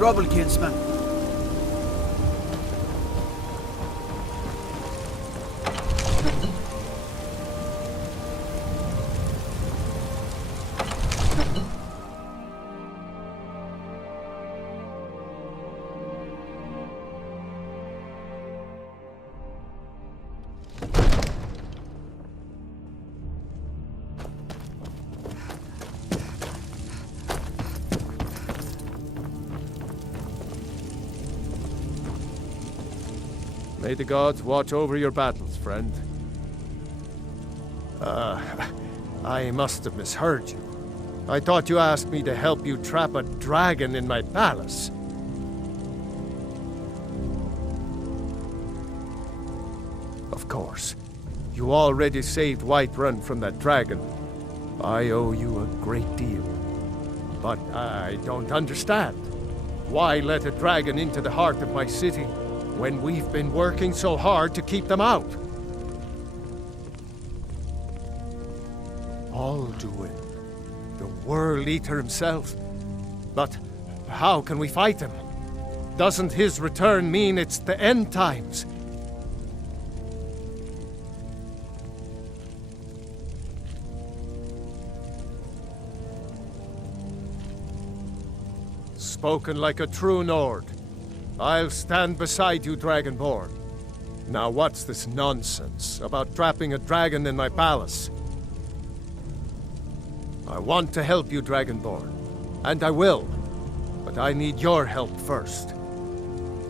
trouble, kinsman? May the gods watch over your battles, friend. I must have misheard you. I thought you asked me to help you trap a dragon in my palace. Of course. You already saved Whiterun from that dragon. I owe you a great deal. But I don't understand. Why let a dragon into the heart of my city when we've been working so hard to keep them out? Alduin, the World Eater himself. But how can we fight him? Doesn't his return mean it's the end times? Spoken like a true Nord. I'll stand beside you, Dragonborn. Now what's this nonsense about trapping a dragon in my palace? I want to help you, Dragonborn, and I will, but I need your help first.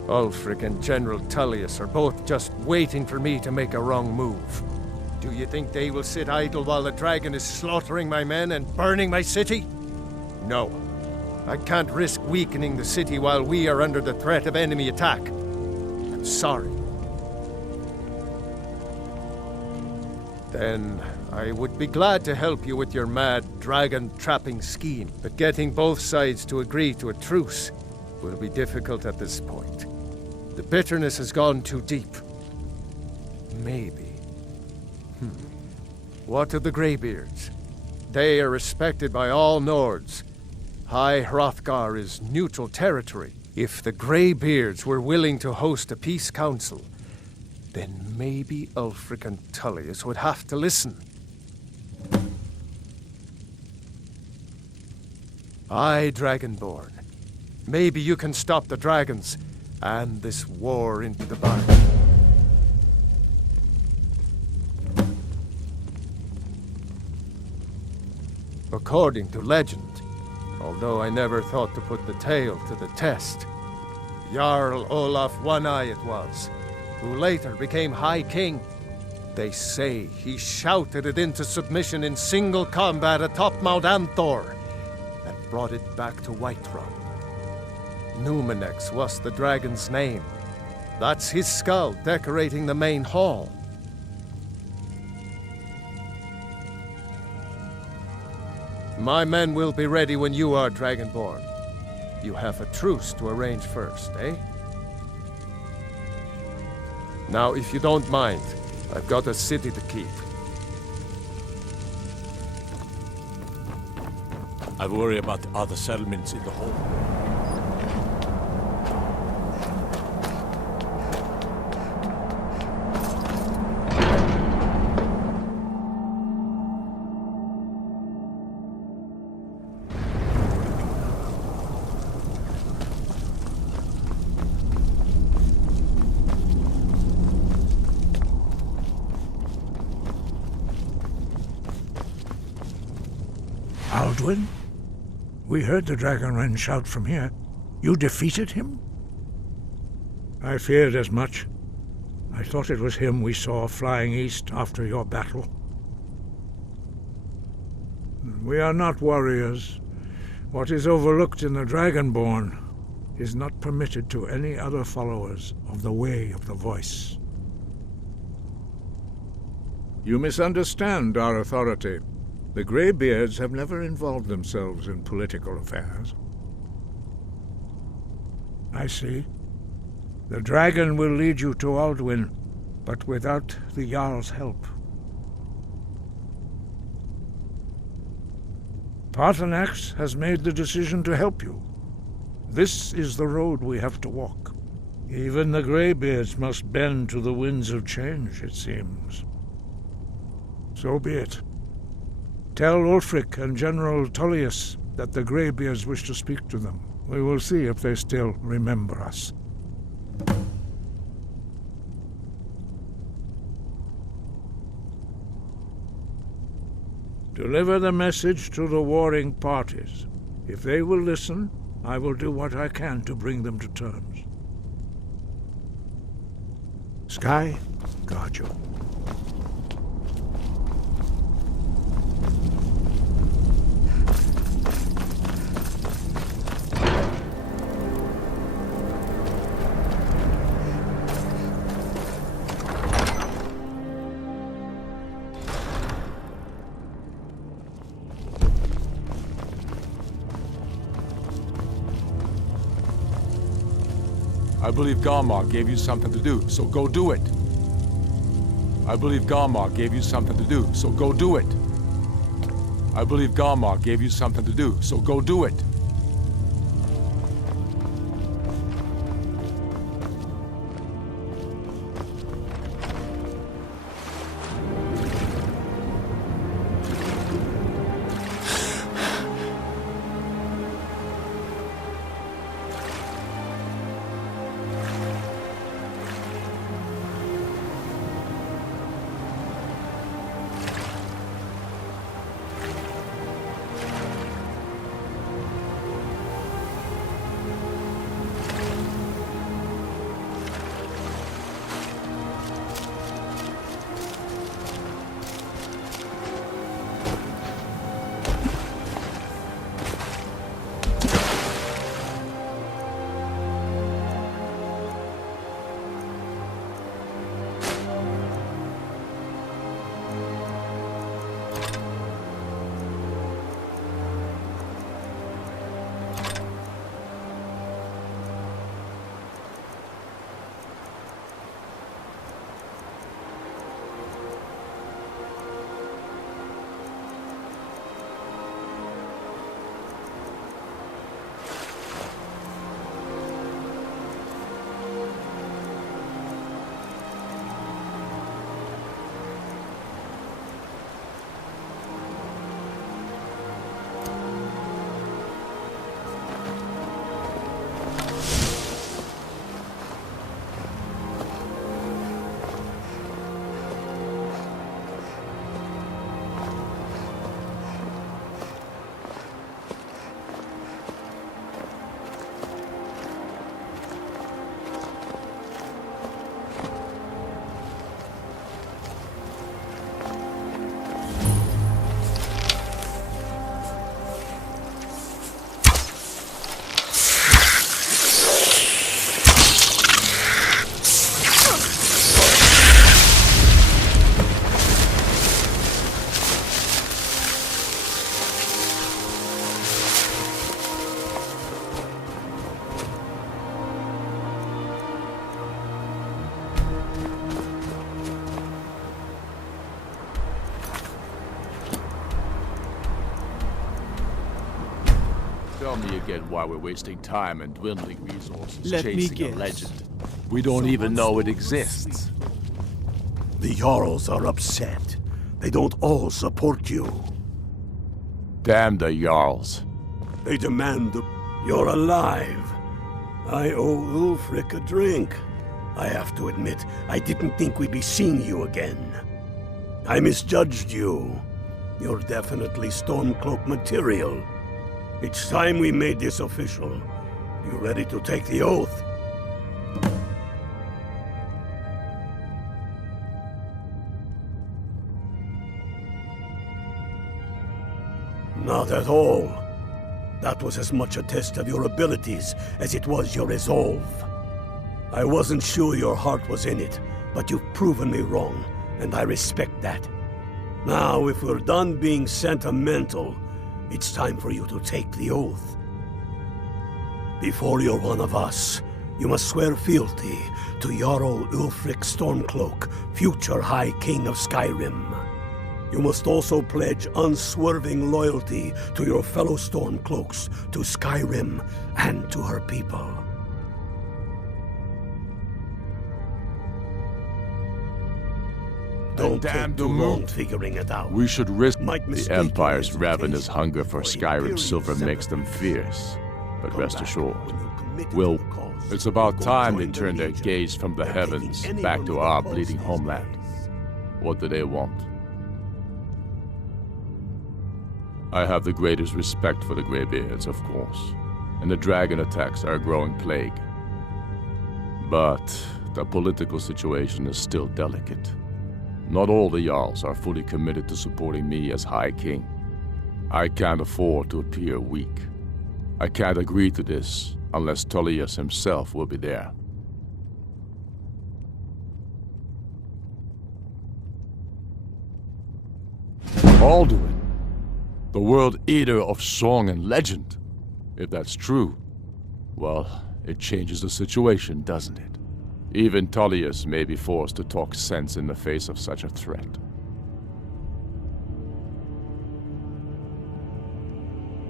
Ulfric and General Tullius are both just waiting for me to make a wrong move. Do you think they will sit idle while the dragon is slaughtering my men and burning my city? No. I can't risk weakening the city while we are under the threat of enemy attack. I'm sorry. Then I would be glad to help you with your mad dragon-trapping scheme, but getting both sides to agree to a truce will be difficult at this point. The bitterness has gone too deep. Maybe. What of the Greybeards? They are respected by all Nords. High Hrothgar is neutral territory. If the Greybeards were willing to host a peace council, then maybe Ulfric and Tullius would have to listen. Aye, Dragonborn. Maybe you can stop the dragons and this war into the bargain. According to legend, although I never thought to put the tale to the test, Jarl Olaf One-Eye it was, who later became High King. They say he shouted it into submission in single combat atop Mount Anthor, and brought it back to Whiterun. Numenex was the dragon's name. That's his skull decorating the main hall. My men will be ready when you are, Dragonborn. You have a truce to arrange first, eh? Now, if you don't mind, I've got a city to keep. I worry about the other settlements in the hall. Alduin? We heard the Dragonren shout from here. You defeated him? I feared as much. I thought it was him we saw flying east after your battle. We are not warriors. What is overlooked in the Dragonborn is not permitted to any other followers of the Way of the Voice. You misunderstand our authority. The Greybeards have never involved themselves in political affairs. I see. The dragon will lead you to Alduin, but without the Jarl's help. Paarthurnax has made the decision to help you. This is the road we have to walk. Even the Greybeards must bend to the winds of change, it seems. So be it. Tell Ulfric and General Tullius that the Greybeards wish to speak to them. We will see if they still remember us. Deliver the message to the warring parties. If they will listen, I will do what I can to bring them to terms. Sky, guard you. I believe Garmar gave you something to do, so go do it. I believe Garmar gave you something to do, so go do it. I believe Garmar gave you something to do, so go do it. Tell me again why we're wasting time and dwindling resources Let me chasing a guess. legend. We don't even know it exists. The Jarls are upset. They don't all support you. Damn the Jarls. They demand the... You're alive. I owe Ulfric a drink. I have to admit, I didn't think we'd be seeing you again. I misjudged you. You're definitely Stormcloak material. It's time we made this official. You ready to take the oath? Not at all. That was as much a test of your abilities as it was your resolve. I wasn't sure your heart was in it, but you've proven me wrong, and I respect that. Now, if we're done being sentimental, it's time for you to take the oath. Before you're one of us, you must swear fealty to Jarl Ulfric Stormcloak, future High King of Skyrim. You must also pledge unswerving loyalty to your fellow Stormcloaks, to Skyrim, and to her people. Don't take too long figuring it out. We should risk... The Empire's ravenous hunger for Skyrim silver makes them fierce. But rest assured, it's about time they turn their gaze from the heavens back to our bleeding homeland. What do they want? I have the greatest respect for the Greybeards, of course, and the dragon attacks are a growing plague. But the political situation is still delicate. Not all the Jarls are fully committed to supporting me as High King. I can't afford to appear weak. I can't agree to this unless Tullius himself will be there. Alduin, the World Eater of song and legend. If that's true, well, it changes the situation, doesn't it? Even Tullius may be forced to talk sense in the face of such a threat.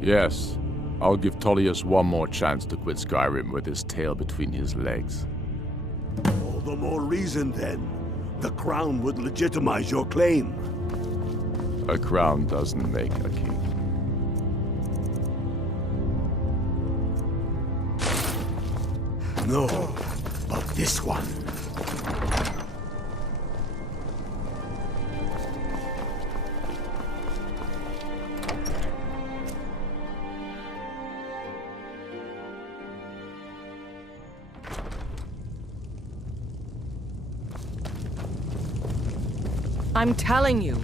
Yes, I'll give Tullius one more chance to quit Skyrim with his tail between his legs. All the more reason, then. The crown would legitimize your claim. A crown doesn't make a king. No, but this one. I'm telling you,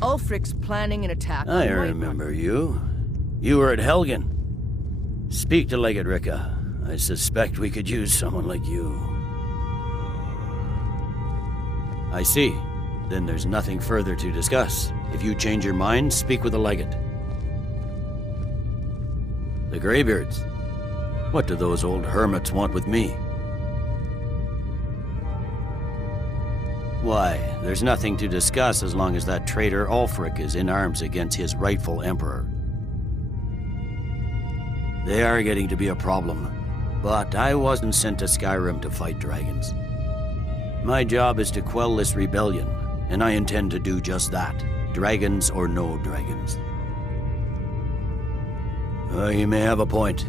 Ulfric's planning an attack on I Whiterun. remember you. You were at Helgen. Speak to Legate Ricka. I suspect we could use someone like you. I see. Then there's nothing further to discuss. If you change your mind, speak with the Legate. The Greybeards. What do those old hermits want with me? Why, there's nothing to discuss as long as that traitor Ulfric is in arms against his rightful emperor. They are getting to be a problem, but I wasn't sent to Skyrim to fight dragons. My job is to quell this rebellion, and I intend to do just that, dragons or no dragons. You may have a point.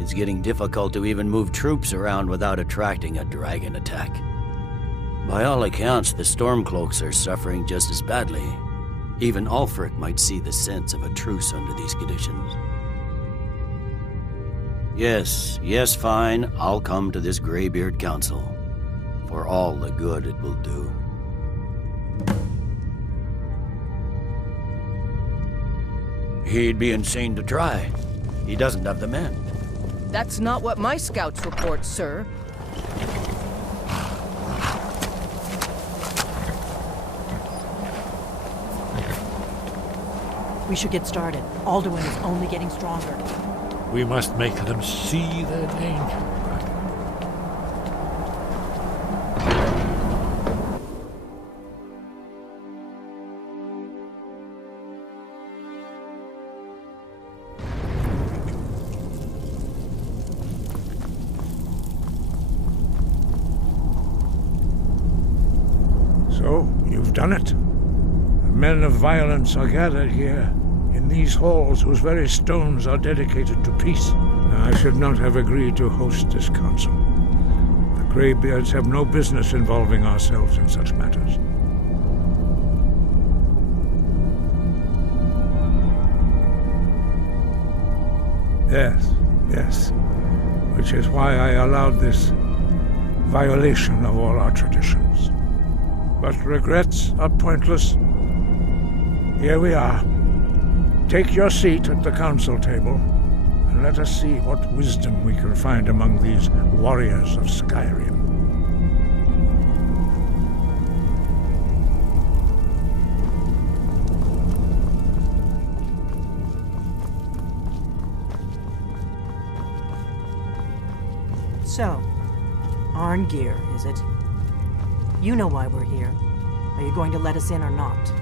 It's getting difficult to even move troops around without attracting a dragon attack. By all accounts, the Stormcloaks are suffering just as badly. Even Ulfric might see the sense of a truce under these conditions. Yes, fine. I'll come to this Greybeard Council. For all the good it will do. He'd be insane to try. He doesn't have the men. That's not what my scouts report, sir. We should get started. Alduin is only getting stronger. We must make them see their danger. So, you've done it. The men of violence are gathered here, in these halls whose very stones are dedicated to peace. I should not have agreed to host this council. The Greybeards have no business involving ourselves in such matters. Yes. Which is why I allowed this violation of all our traditions. But regrets are pointless. Here we are. Take your seat at the council table, and let us see what wisdom we can find among these warriors of Skyrim. So, Arngeir, is it? You know why we're here. Are you going to let us in or not?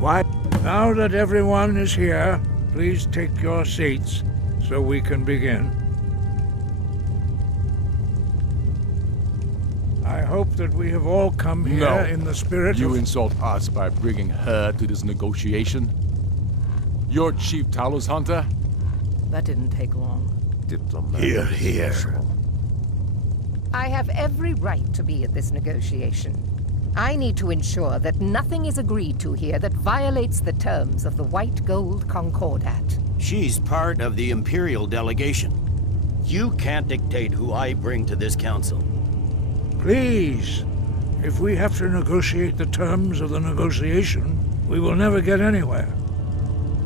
Why? Now that everyone is here, please take your seats so we can begin. I hope that we have all come here in the spirit You of... insult us by bringing her to this negotiation? You're Chief Talos Hunter? That didn't take long. Hear, hear. I have every right to be at this negotiation. I need to ensure that nothing is agreed to here that violates the terms of the White Gold Concordat. She's part of the Imperial delegation. You can't dictate who I bring to this council. Please, if we have to negotiate the terms of the negotiation, we will never get anywhere.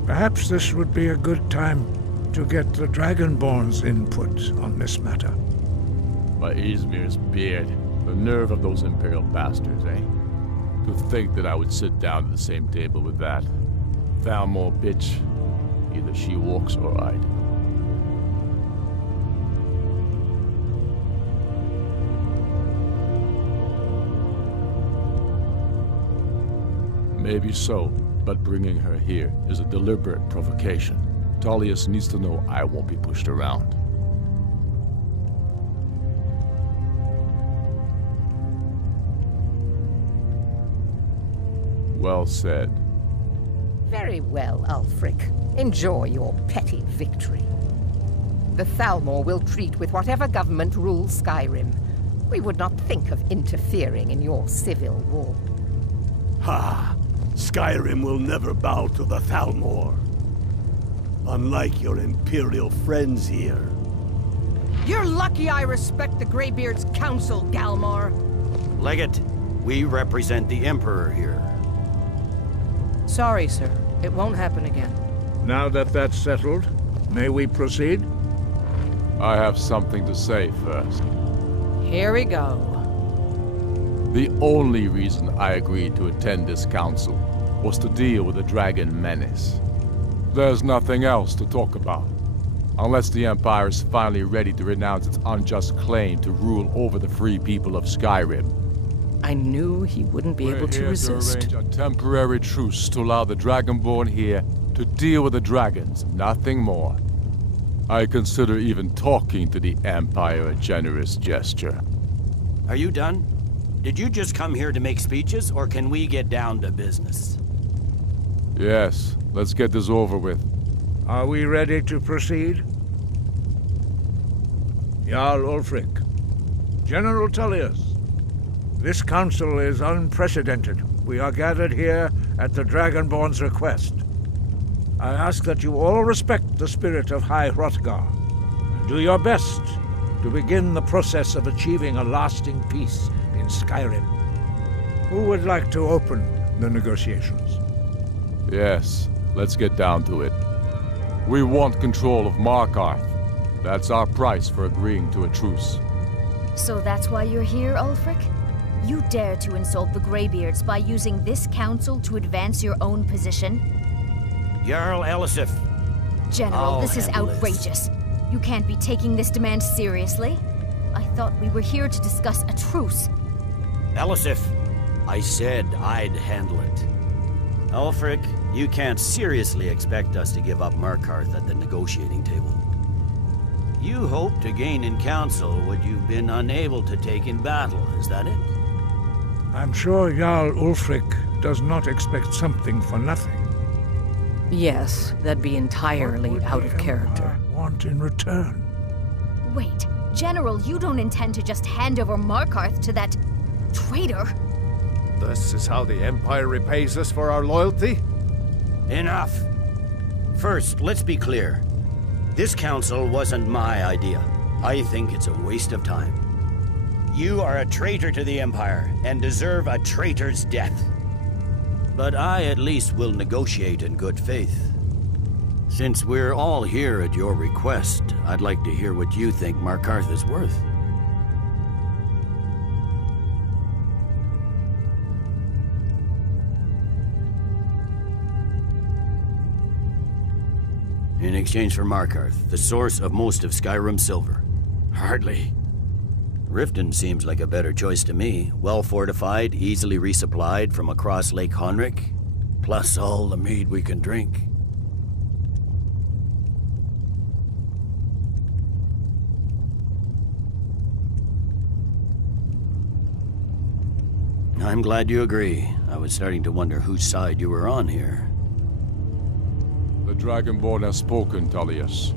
Perhaps this would be a good time to get the Dragonborn's input on this matter. By Izmir's beard, the nerve of those Imperial bastards, eh? To think that I would sit down at the same table with that. Thalmor bitch. Either she walks or I'd. Maybe so, but bringing her here is a deliberate provocation. Tullius needs to know I won't be pushed around. Well said. Very well, Ulfric. Enjoy your petty victory. The Thalmor will treat with whatever government rules Skyrim. We would not think of interfering in your civil war. Ha! Skyrim will never bow to the Thalmor. Unlike your Imperial friends here. You're lucky I respect the Greybeard's counsel, Galmar. Legate, we represent the Emperor here. Sorry, sir. It won't happen again. Now that that's settled, may we proceed? I have something to say first. Here we go. The only reason I agreed to attend this council was to deal with the dragon menace. There's nothing else to talk about. Unless the Empire is finally ready to renounce its unjust claim to rule over the free people of Skyrim. I knew he wouldn't be able to resist. We're here to arrange a temporary truce to allow the Dragonborn here to deal with the dragons, nothing more. I consider even talking to the Empire a generous gesture. Are you done? Did you just come here to make speeches, or can we get down to business? Yes, let's get this over with. Are we ready to proceed? Jarl Ulfric, General Tullius, this council is unprecedented. We are gathered here at the Dragonborn's request. I ask that you all respect the spirit of High Hrothgar, and do your best to begin the process of achieving a lasting peace in Skyrim. Who would like to open the negotiations? Yes, let's get down to it. We want control of Markarth. That's our price for agreeing to a truce. So that's why you're here, Ulfric? You dare to insult the Greybeards by using this council to advance your own position? Jarl Elisif. General, this is outrageous. You can't be taking this demand seriously. I thought we were here to discuss a truce. Elisif, I said I'd handle it. Ulfric, you can't seriously expect us to give up Markarth at the negotiating table. You hoped to gain in council what you've been unable to take in battle, is that it? I'm sure Jarl Ulfric does not expect something for nothing. Yes, that'd be entirely out of character. Want in return? Wait, General, you don't intend to just hand over Markarth to that traitor? This is how the Empire repays us for our loyalty? Enough! First, let's be clear. This council wasn't my idea. I think it's a waste of time. You are a traitor to the Empire, and deserve a traitor's death. But I at least will negotiate in good faith. Since we're all here at your request, I'd like to hear what you think Markarth is worth. In exchange for Markarth, the source of most of Skyrim's silver. Hardly. Riften seems like a better choice to me. Well fortified, easily resupplied from across Lake Honric. plus all the mead we can drink. I'm glad you agree. I was starting to wonder whose side you were on here. The Dragonborn has spoken, Tullius.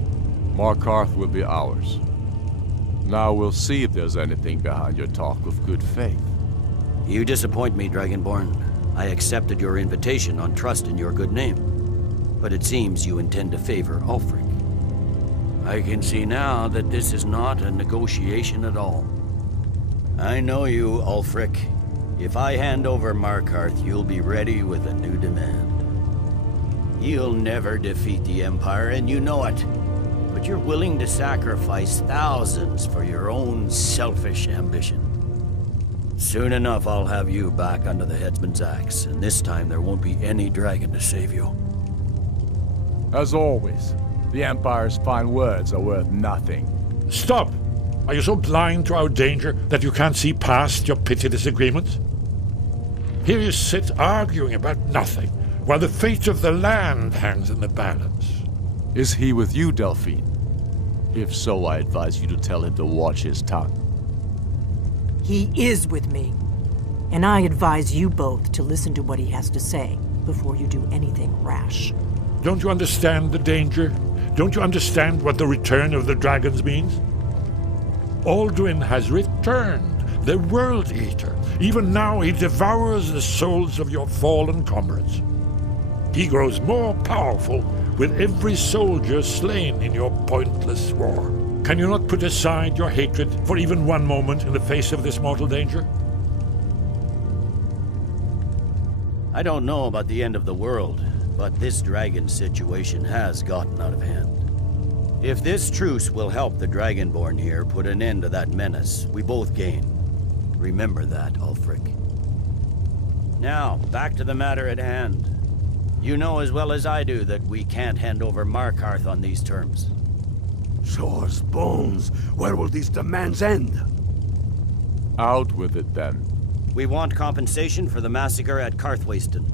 Markarth will be ours. Now we'll see if there's anything behind your talk of good faith. You disappoint me, Dragonborn. I accepted your invitation on trust in your good name. But it seems you intend to favor Ulfric. I can see now that this is not a negotiation at all. I know you, Ulfric. If I hand over Markarth, you'll be ready with a new demand. You'll never defeat the Empire, and you know it. But you're willing to sacrifice thousands for your own selfish ambition. Soon enough, I'll have you back under the headsman's axe, and this time there won't be any dragon to save you. As always, the Empire's fine words are worth nothing. Stop! Are you so blind to our danger that you can't see past your petty disagreements? Here you sit arguing about nothing, while the fate of the land hangs in the balance. Is he with you, Delphine? If so, I advise you to tell him to watch his tongue. He is with me. And I advise you both to listen to what he has to say before you do anything rash. Don't you understand the danger? Don't you understand what the return of the dragons means? Alduin has returned, the World Eater. Even now he devours the souls of your fallen comrades. He grows more powerful with every soldier slain in your pointless war. Can you not put aside your hatred for even one moment in the face of this mortal danger? I don't know about the end of the world, but this dragon situation has gotten out of hand. If this truce will help the Dragonborn here put an end to that menace, we both gain. Remember that, Ulfric. Now, back to the matter at hand. You know as well as I do that we can't hand over Markarth on these terms. Shores, bones, where will these demands end? Out with it, then. We want compensation for the massacre at Karthwasten.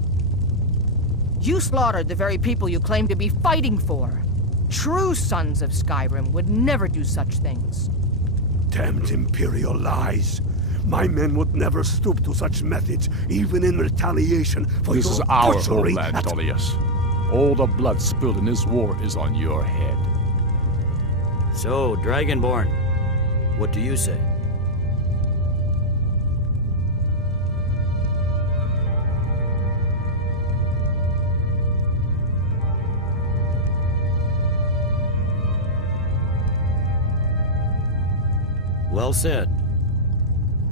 You slaughtered the very people you claim to be fighting for. True sons of Skyrim would never do such things. Damned Imperial lies. My men would never stoop to such methods, even in retaliation for This your is our butchery homeland, at... Tullius. All the blood spilled in this war is on your head. So, Dragonborn, what do you say? Well said.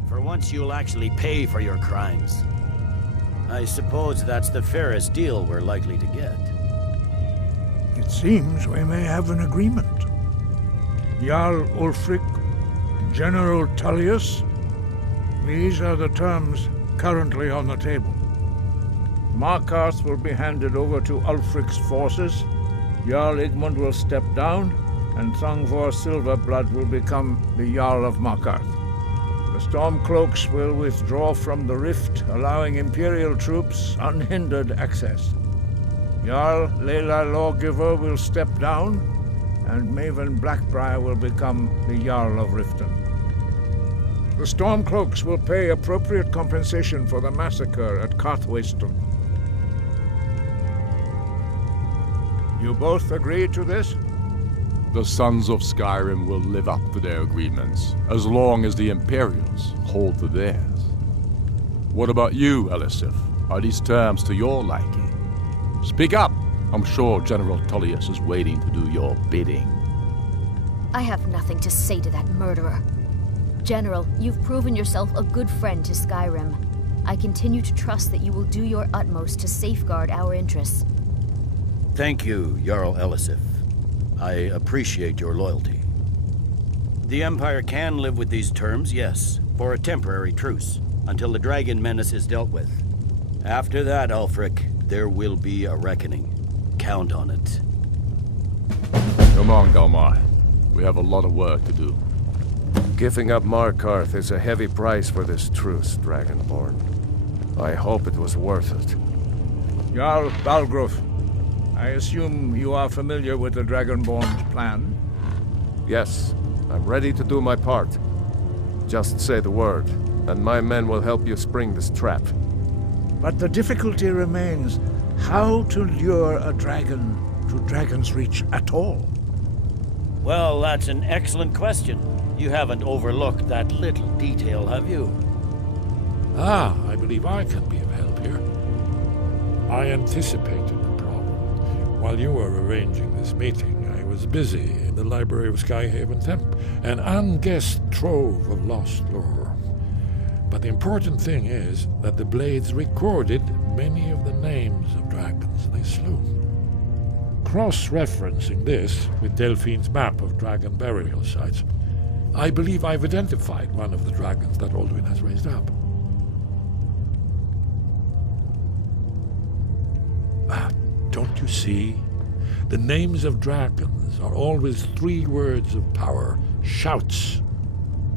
For once you'll actually pay for your crimes. I suppose that's the fairest deal we're likely to get. It seems we may have an agreement. Jarl Ulfric, General Tullius, these are the terms currently on the table. Markarth will be handed over to Ulfric's forces, Jarl Igmund will step down, and Thongvor Silverblood will become the Jarl of Markarth. The Stormcloaks will withdraw from the rift, allowing Imperial troops unhindered access. Jarl Leila Lawgiver will step down, and Maven Blackbriar will become the Jarl of Riften. The Stormcloaks will pay appropriate compensation for the massacre at Karthwasten. You both agree to this? The Sons of Skyrim will live up to their agreements, as long as the Imperials hold to theirs. What about you, Elisif? Are these terms to your liking? Speak up! I'm sure General Tullius is waiting to do your bidding. I have nothing to say to that murderer. General, you've proven yourself a good friend to Skyrim. I continue to trust that you will do your utmost to safeguard our interests. Thank you, Jarl Elisif. I appreciate your loyalty. The Empire can live with these terms, yes, for a temporary truce, until the dragon menace is dealt with. After that, Ulfric, there will be a reckoning. Count on it. Come on, Galmar. We have a lot of work to do. Giving up Markarth is a heavy price for this truce, Dragonborn. I hope it was worth it. Jarl Balgruf, I assume you are familiar with the Dragonborn's plan? Yes, I'm ready to do my part. Just say the word, and my men will help you spring this trap. But the difficulty remains how to lure a dragon to Dragon's Reach at all. Well, that's an excellent question. You haven't overlooked that little detail, have you? Ah, I believe I can be of help here. I anticipated the problem. While you were arranging this meeting, I was busy in the library of Skyhaven Temp, an unguessed trove of lost lore. But the important thing is that the Blades recorded many of the names of dragons they slew. Cross-referencing this with Delphine's map of dragon burial sites, I believe I've identified one of the dragons that Alduin has raised up. Don't you see? The names of dragons are always 3 words of power, shouts.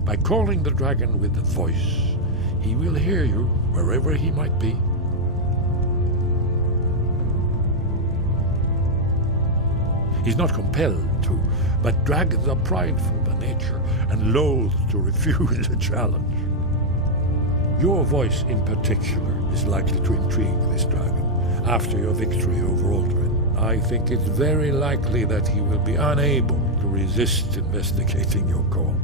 By calling the dragon with the voice, he will hear you wherever he might be. He's not compelled to, but dragons are prideful by nature and loath to refuse a challenge. Your voice in particular is likely to intrigue this dragon. After your victory over Alduin, I think it's very likely that he will be unable to resist investigating your call.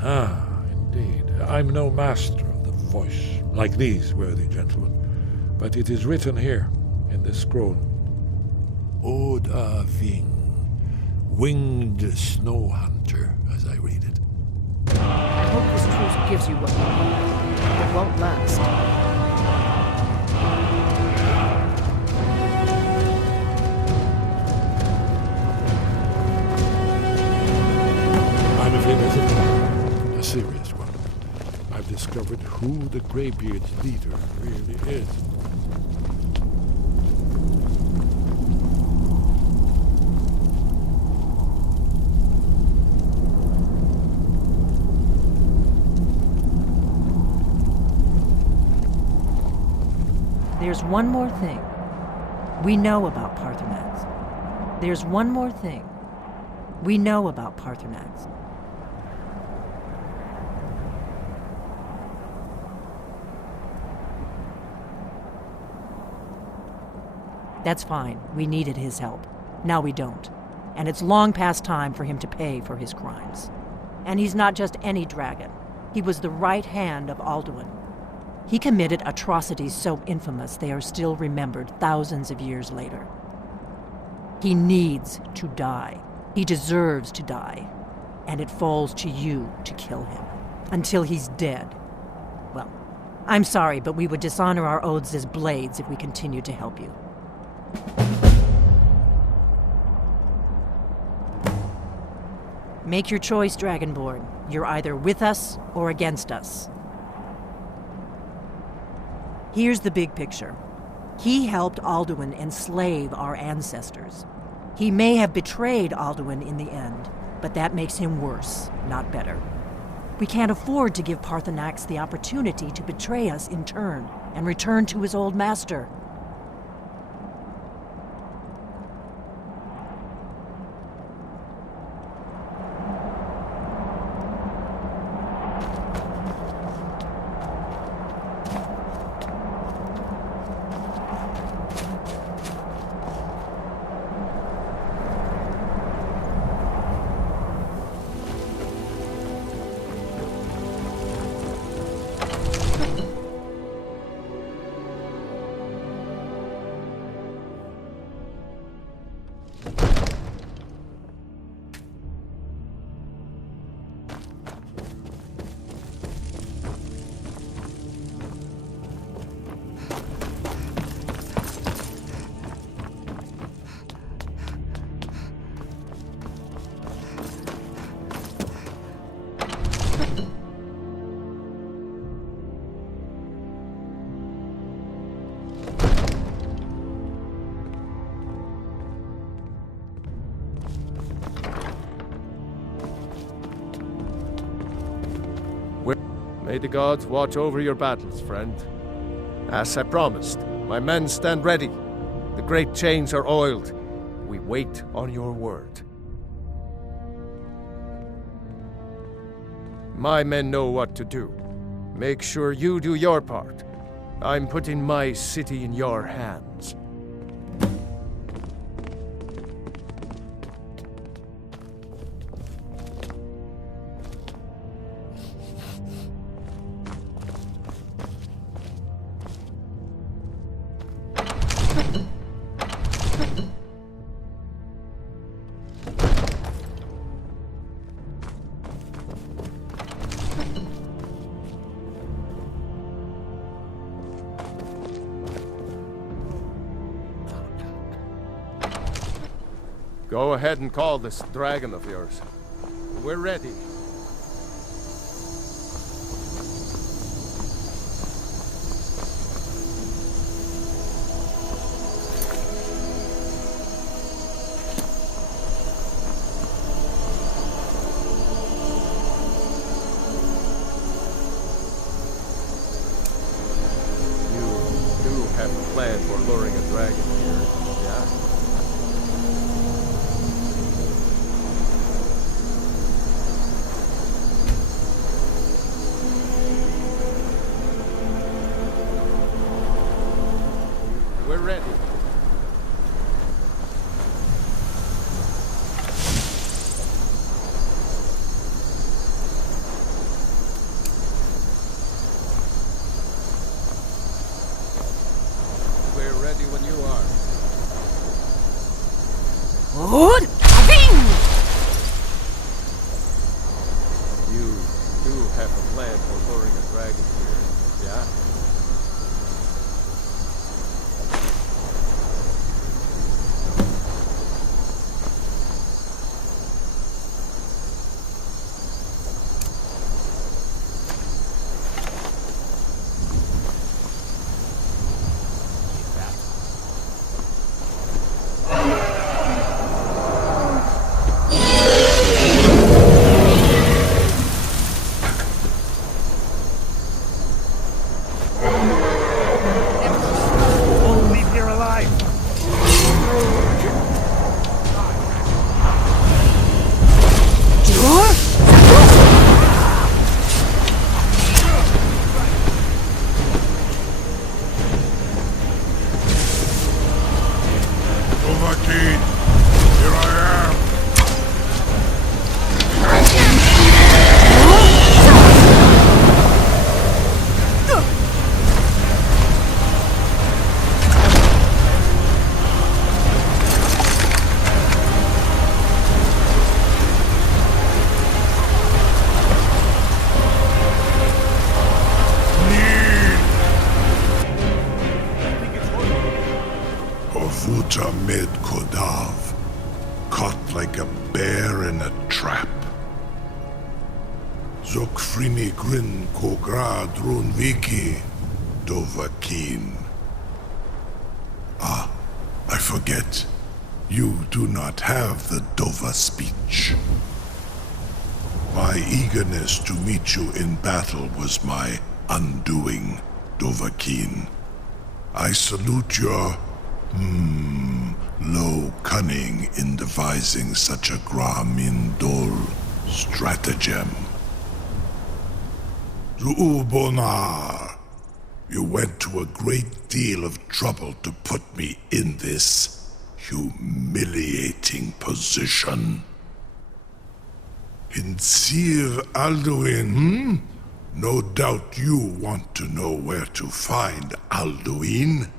Ah, indeed. I'm no master of the voice, like these worthy gentlemen, but it is written here in this scroll. Oda Ving, winged snow hunter, as I read it. I hope this truce gives you what you need. It won't last. I'm afraid there's a problem, a serious one. I've discovered who the Greybeard's leader really is. There's one more thing we know about Parthenax. There's one more thing we know about Parthenax. That's fine. We needed his help. Now we don't. And it's long past time for him to pay for his crimes. And he's not just any dragon. He was the right hand of Alduin. He committed atrocities so infamous they are still remembered thousands of years later. He needs to die. He deserves to die. And it falls to you to kill him. Until he's dead. Well, I'm sorry, but we would dishonor our oaths as Blades if we continued to help you. Make your choice, Dragonborn. You're either with us or against us. Here's the big picture. He helped Alduin enslave our ancestors. He may have betrayed Alduin in the end, but that makes him worse, not better. We can't afford to give Parthenax the opportunity to betray us in turn and return to his old master. May the gods watch over your battles, friend. As I promised, my men stand ready. The great chains are oiled. We wait on your word. My men know what to do. Make sure you do your part. I'm putting my city in your hands. Go ahead and call this dragon of yours. We're ready. You do have a plan for luring a dragon here, yeah? We're ready. We're ready when you are. Good. Bing! You do have a plan for luring a dragon here, yeah? Mid Kodav, caught like a bear in a trap. Zokfrini Grin Kogra Drunviki Dovakin. Ah, I forget. You do not have the Dova speech. My eagerness to meet you in battle was my undoing, Dovahkiin. I salute your, low cunning in devising such a Gramindol stratagem. Zuubonar, you went to a great deal of trouble to put me in this humiliating position. In Sir Alduin, No doubt you want to know where to find Alduin.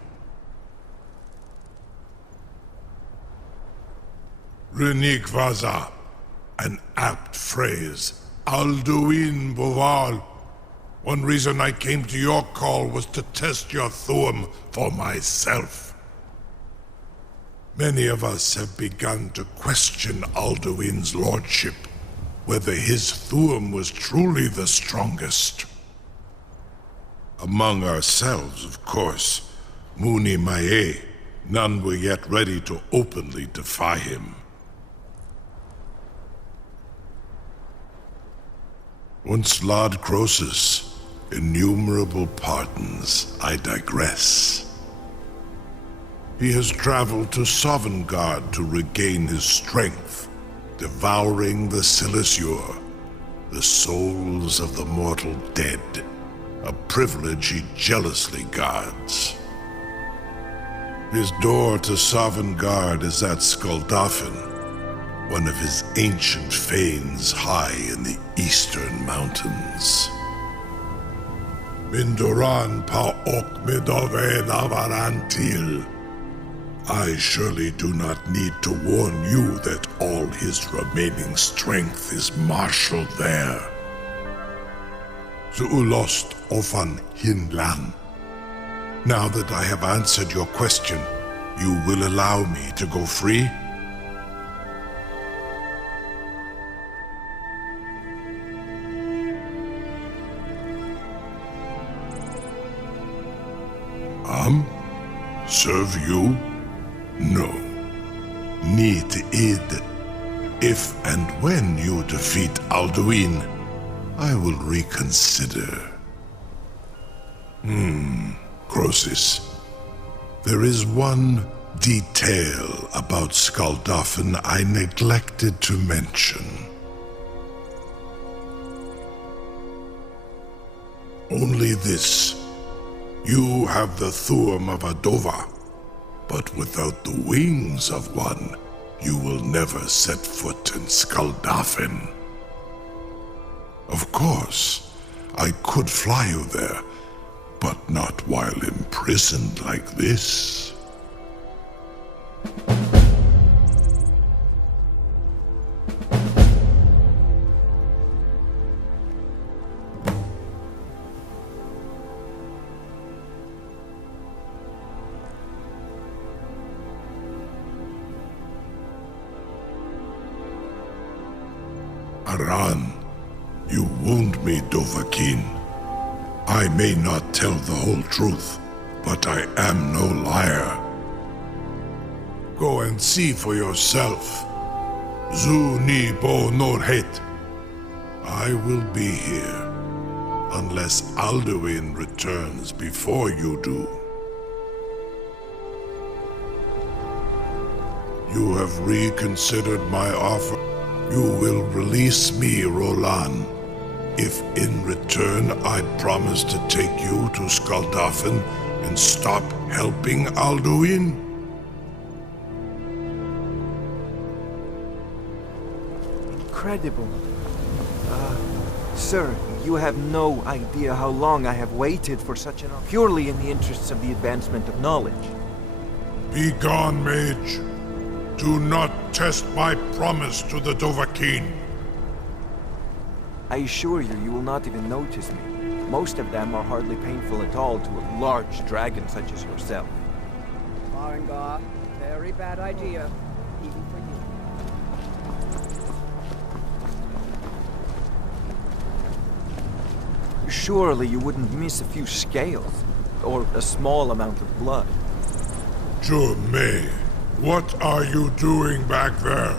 Renik Vaza, an apt phrase. Alduin Boval. One reason I came to your call was to test your Thuum for myself. Many of us have begun to question Alduin's lordship, whether his Thuum was truly the strongest. Among ourselves, of course, Muni Mae, none were yet ready to openly defy him. Once Lord Croesus, innumerable pardons, I digress. He has traveled to Sovngarde to regain his strength, devouring the Silesure, the souls of the mortal dead, a privilege he jealously guards. His door to Sovngarde is at Skuldafn, one of his ancient fanes high in the eastern mountains. Mindoran pa ok midove navarantil. I surely do not need to warn you that all his remaining strength is marshaled there. Zuulost ofan hinlan. Now that I have answered your question, you will allow me to go free? Serve you? No. Need id. If and when you defeat Alduin, I will reconsider. Croesus. There is one detail about Skuldafn I neglected to mention. Only this. You have the Thuum of a Dova, but without the wings of one, you will never set foot in Skuldafn. Of course, I could fly you there, but not while imprisoned like this. Aran, you wound me, Dovahkiin. I may not tell the whole truth, but I am no liar. Go and see for yourself. Zu ni bo norhet. I will be here, unless Alduin returns before you do. You have reconsidered my offer. You will release me, Rolan, if in return I promise to take you to Skuldafn and stop helping Alduin? Incredible. Sir, you have no idea how long I have waited for such an offer, purely in the interests of the advancement of knowledge. Be gone, mage. Do not test my promise to the Dovahkiin. I assure you, you will not even notice me. Most of them are hardly painful at all to a large dragon such as yourself. Farengar, very bad idea, even for you. Surely you wouldn't miss a few scales, or a small amount of blood. Jume, what are you doing back there?